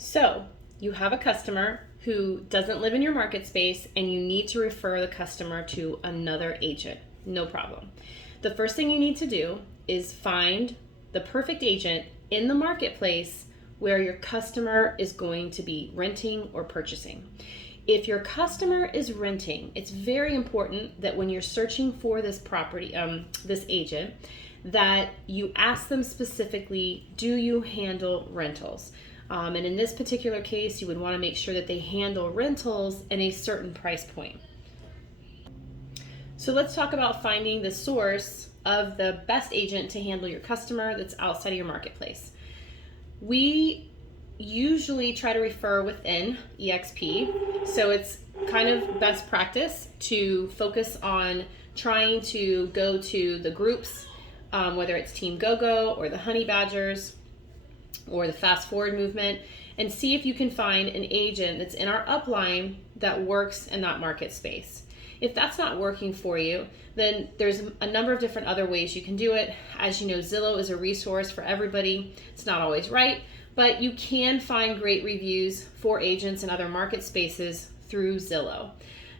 So you have a customer who doesn't live in your market space and you need to refer the customer to another agent. No problem. The first thing you need to do is find the perfect agent in the marketplace where your customer is going to be renting or purchasing. If your customer is renting, it's very important that when you're searching for this property, this agent, that you ask them specifically, do you handle rentals? And in this particular case, you would want to make sure that they handle rentals in a certain price point. So let's talk about finding the source of the best agent to handle your customer that's outside of your marketplace. We usually try to refer within EXP, so it's kind of best practice to focus on trying to go to the groups, whether it's Team GoGo or the Honey Badgers or the Fast Forward movement, and see if you can find an agent that's in our upline that works in that market space. If that's not working for you, then there's a number of different other ways you can do it. As you know, Zillow is a resource for everybody. It's not always right, but you can find great reviews for agents in other market spaces through Zillow.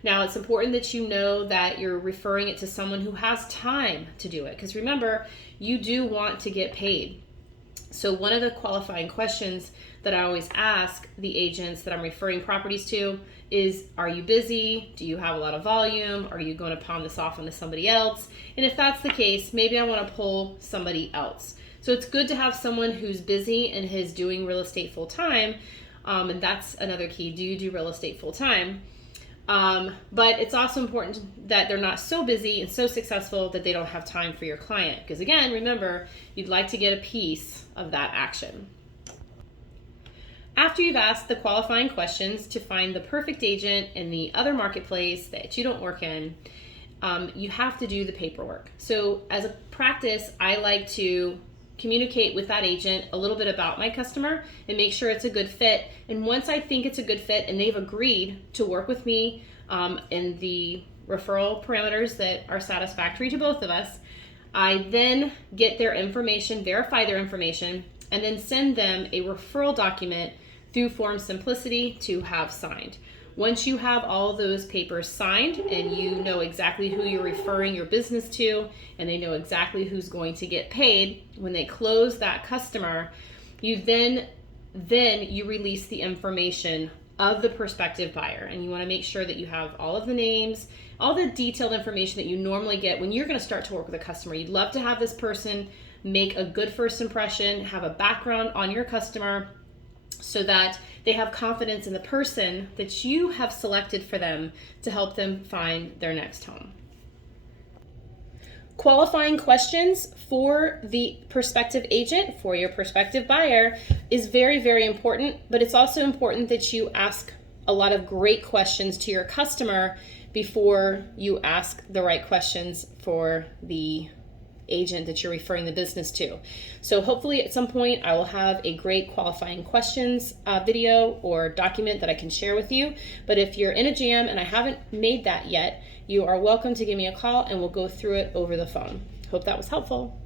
Now, it's important that you know that you're referring it to someone who has time to do it, because remember, you do want to get paid. So one of the qualifying questions that I always ask the agents that I'm referring properties to is, are you busy? Do you have a lot of volume? Are you going to pawn this off onto somebody else? And if that's the case, maybe I want to pull somebody else. So it's good to have someone who's busy and is doing real estate full time. And that's another key. Do you do real estate full time? But it's also important that they're not so busy and so successful that they don't have time for your client. Because again, remember, you'd like to get a piece of that action. After you've asked the qualifying questions to find the perfect agent in the other marketplace that you don't work in, you have to do the paperwork. So as a practice, I like to communicate with that agent a little bit about my customer and make sure it's a good fit. And once I think it's a good fit and they've agreed to work with me in the referral parameters that are satisfactory to both of us, I then get their information, verify their information, and then send them a referral document through Form Simplicity to have signed. Once you have all those papers signed and you know exactly who you're referring your business to and they know exactly who's going to get paid, when they close that customer, you then you release the information of the prospective buyer. And you want to make sure that you have all of the names, all the detailed information that you normally get when you're going to start to work with a customer. You'd love to have this person make a good first impression, have a background on your customer, so that they have confidence in the person that you have selected for them to help them find their next home. Qualifying questions for the prospective agent, for your prospective buyer, is very, very important, but it's also important that you ask a lot of great questions to your customer before you ask the right questions for the agent that you're referring the business to. So hopefully at some point I will have a great qualifying questions video or document that I can share with you. But if you're in a jam and I haven't made that yet, you are welcome to give me a call and we'll go through it over the phone. Hope that was helpful.